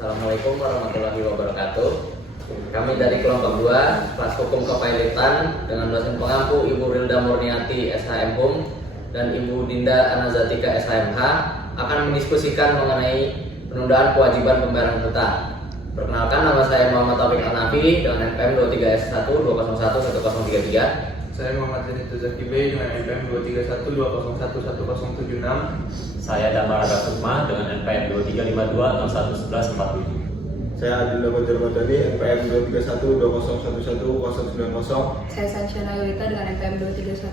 Assalamualaikum warahmatullahi wabarakatuh. Kami dari kelompok 2, kelas hukum kepailitan dengan dosen pengampu Ibu Rilda Murniati SHM Hum dan Ibu Dinda Anazatika SHMH akan mendiskusikan mengenai penundaan kewajiban pembayaran hutang. Perkenalkan, nama saya Muhammad Taufik Al-Nafi dengan NPM 23S1 201 1033. Saya Muhammad Zanito Zakibe dengan NPM 231 201 1076. Saya Damar Sukma dengan NPM 2352 011147. Saya Adila Fajar Madani, NPM 231 201 1090. Saya Sansyana Yulita dengan NPM 231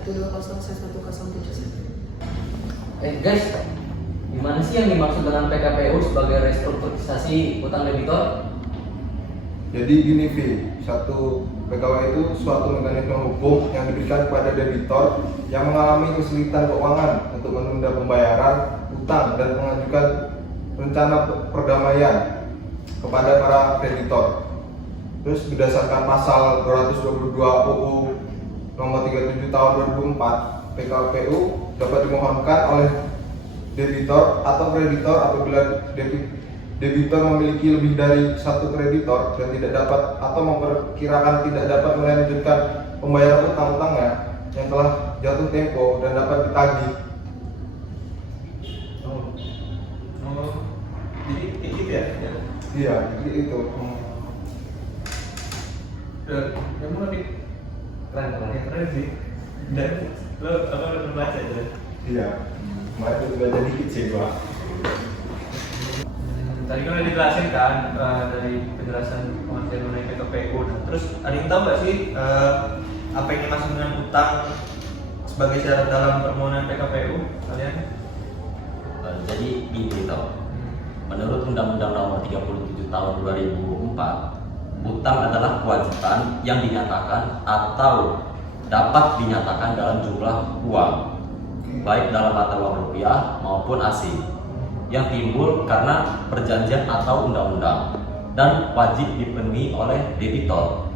Guys, gimana sih yang dimaksud dengan PKPU sebagai restrukturisasi utang debitor? Jadi gini Vi, satu PKW itu suatu mekanisme hukum yang diberikan kepada debitor yang mengalami kesulitan keuangan untuk menunda pembayaran utang dan mengajukan rencana perdamaian kepada para kreditor. Terus berdasarkan pasal 222 UU nomor 37 tahun 2004, PKPU dapat dimohonkan oleh debitor atau kreditor apabila debitor memiliki lebih dari satu kreditor dan tidak dapat atau memperkirakan tidak dapat melanjutkan pembayaran utang-utangnya yang telah jatuh tempo dan dapat ditagih. Jadi gitu ya? Iya, jadi itu. Kamu lebih keren sih. Dan lo udah baca ya? Iya. Kemarin itu belajar dikit sih Pak. Tadi kan udah dijelasin kan dari penjelasan pengertian mengenai PKPU. Nah, terus ada yang tahu nggak sih apa yang dimaksud dengan utang sebagai syarat dalam permohonan PKPU kalian? Jadi gini toh, menurut Undang-Undang Nomor 37 Tahun 2004, utang adalah kewajiban yang dinyatakan atau dapat dinyatakan dalam jumlah uang, baik dalam mata uang rupiah maupun asing, yang timbul karena perjanjian atau undang-undang dan wajib dipenuhi oleh debitor.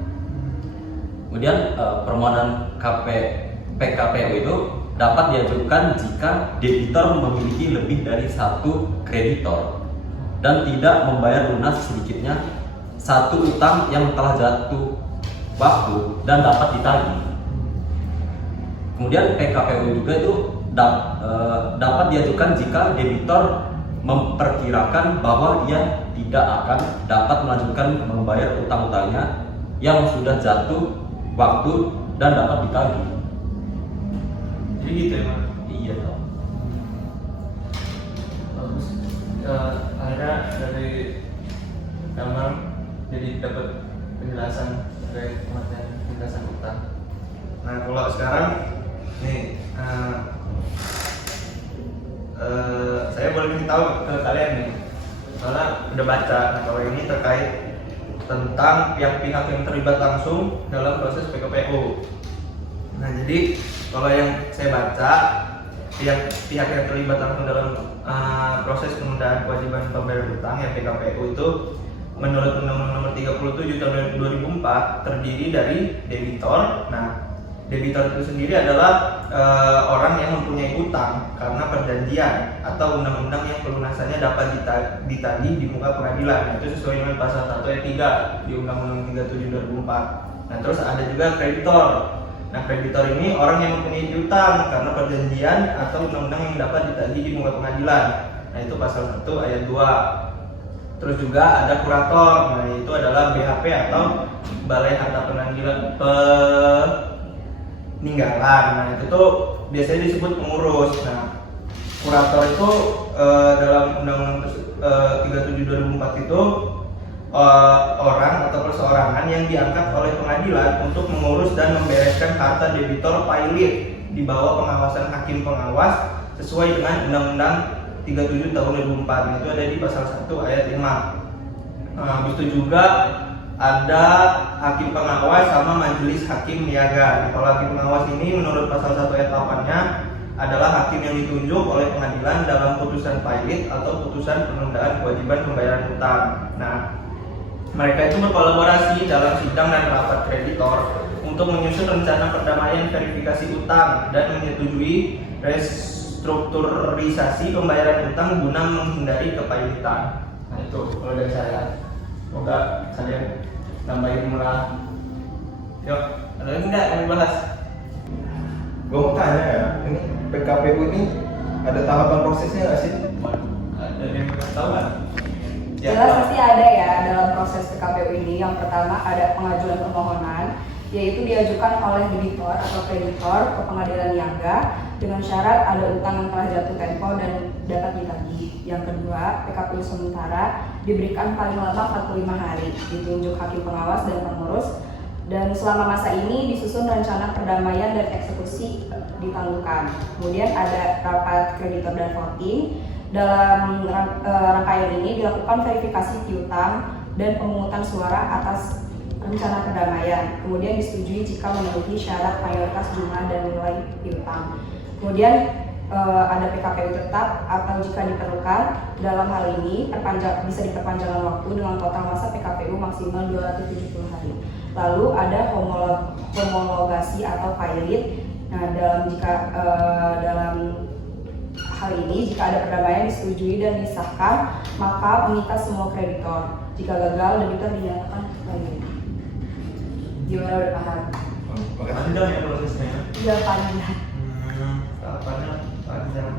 Kemudian permohonan PKPU itu dapat diajukan jika debitor memiliki lebih dari satu kreditor dan tidak membayar lunas sedikitnya satu utang yang telah jatuh waktu dan dapat ditagih. Kemudian PKPU juga itu dapat diajukan jika debitor memperkirakan bahwa ia tidak akan dapat melanjutkan membayar utang-utangnya yang sudah jatuh waktu dan dapat ditagih. Jadi gitu ya, Mas? Iya toh. Bagus. Akhirnya dari Damar jadi dapat penjelasan terkait pengertian penjelasan utang. Nah, kalau sekarang nih saya boleh minta tahu ke kalian nih, soalnya udah baca. Nah, kalau ini terkait tentang pihak-pihak yang terlibat langsung dalam proses PKPU. Nah, jadi kalau yang saya baca, pihak yang terlibat langsung dalam proses penundaan kewajiban pembayaran utang yang PKPU itu menurut Undang-Undang Nomor 37 Tahun 2004 terdiri dari debitor. Nah, debitor itu sendiri adalah orang yang mempunyai utang karena perjanjian atau undang-undang yang pelunasannya dapat ditagih di muka pengadilan. Nah, itu sesuai dengan pasal 1 ayat 3 di Undang-Undang 37 2004. Nah, terus ada juga kreditor. Nah, kreditor ini orang yang mempunyai utang karena perjanjian atau undang-undang yang dapat ditagih di muka pengadilan. Nah, itu pasal 1 ayat 2. Terus juga ada kurator. Nah, itu adalah BHP atau Balai Harta Peninggalan. Nah, itu tuh biasanya disebut pengurus. Nah, kurator itu dalam Undang-Undang 37 2004 itu orang atau perseorangan yang diangkat oleh pengadilan untuk mengurus dan membereskan harta debitor pailit di bawah pengawasan hakim pengawas sesuai dengan Undang-Undang 37 tahun 2004. Nah, itu ada di pasal 1 ayat 5. Habis itu juga ada hakim pengawas sama majelis hakim niaga. Nah, kalau hakim pengawas ini menurut pasal 1 ayat 8-nya adalah hakim yang ditunjuk oleh pengadilan dalam putusan pailit atau putusan penundaan kewajiban pembayaran utang. Nah, mereka itu berkolaborasi dalam sidang dan rapat kreditor untuk menyusun rencana perdamaian verifikasi utang dan menyetujui restrukturisasi pembayaran utang guna menghindari kepailitan. Nah, itu itu kalau dari saya. Semoga kalian tambahin murah. Yuk, ada lagi nggak yang dibahas? Gue mau tanya ya, ini PKPU ini ada tahapan prosesnya nggak sih? Ada yang tahu nggak? Jelas pasti ada ya dalam proses PKPU ini. Yang pertama ada pengajuan permohonan, yaitu diajukan oleh debitor atau kreditor ke pengadilan niaga dengan syarat ada utang yang telah jatuh tempo dan dapat ditagih. Yang kedua, PKPU sementara diberikan paling lama 45 hari, ditunjuk hakim pengawas dan pengurus, dan selama masa ini disusun rencana perdamaian dan eksekusi ditangguhkan. Kemudian ada rapat kreditor dan voting. Dalam rangkaian ini dilakukan verifikasi piutang dan pemungutan suara atas rencana perdamaian. Kemudian disetujui jika memenuhi syarat mayoritas jumlah dan nilai piutang. Kemudian ada PKPU tetap atau jika diperlukan. Dalam hal ini bisa diperpanjangkan waktu dengan total masa PKPU maksimal 270 hari. Lalu ada homologasi atau pilot. Nah, dalam hal ini, jika ada perdamaian disetujui dan disahkan, maka mengikat semua kreditor. Jika gagal, debitor dinyatakan baik. Gimana, udah paham? Panjang ya prosesnya. Iya, panjang. Tahapannya panjang.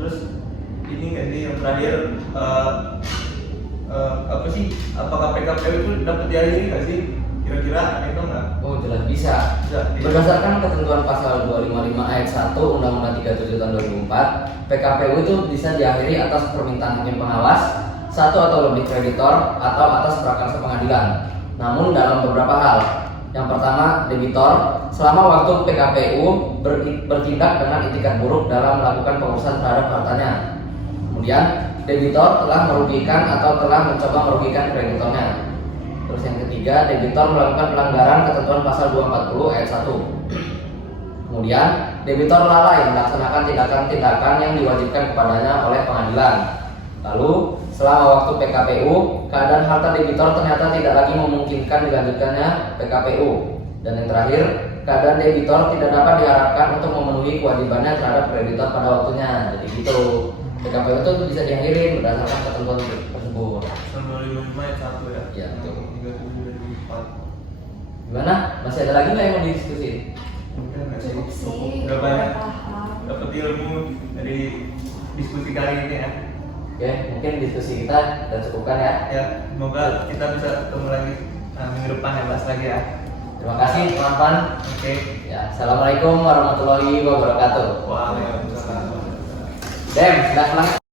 Terus ini nggak sih yang terakhir apa sih? Apakah PKPU itu dapat diakhiri nggak sih? Kira-kira itu nggak? Oh jelas bisa. Berdasarkan ketentuan pasal 255 ayat 1 Undang-Undang 37 tahun 2004, PKPU itu bisa diakhiri atas permintaan hakim pengawas, satu atau lebih kreditor, atau atas prakarsa pengadilan. Namun dalam beberapa hal. Yang pertama, debitor selama waktu PKPU bertindak dengan itikat buruk dalam melakukan pengurusan terhadap hartanya. Kemudian, debitor telah merugikan atau telah mencoba merugikan kreditornya. Terus yang ketiga, debitor melakukan pelanggaran ketentuan pasal 240 ayat 1. Kemudian, debitor lalai melaksanakan tindakan-tindakan yang diwajibkan kepadanya oleh pengadilan. Lalu, selama waktu PKPU, keadaan harta debitor ternyata tidak lagi memungkinkan dilanjutkannya PKPU. Dan yang terakhir, keadaan debitor tidak dapat diharapkan untuk memenuhi kewajibannya terhadap kreditor pada waktunya. Jadi gitu, PKPU itu bisa diakhiri berdasarkan ketentuan tersebut. 255 ayat 1 ya? Iya, betul. 37 Gimana? Masih ada lagi nggak yang mau didiskusi? Mungkin nggak sih? Cukup sih, Udah banyak paham. dapat ilmu dari diskusi kali ini ya. Oke, mungkin diskusi kita kita cukupkan ya. Ya, semoga kita bisa ketemu lagi minggu depan ya, bahas lagi ya. Terima kasih teman-teman. Oke. Ya, assalamualaikum warahmatullahi wabarakatuh. Waalaikumsalam. Dem, silakan.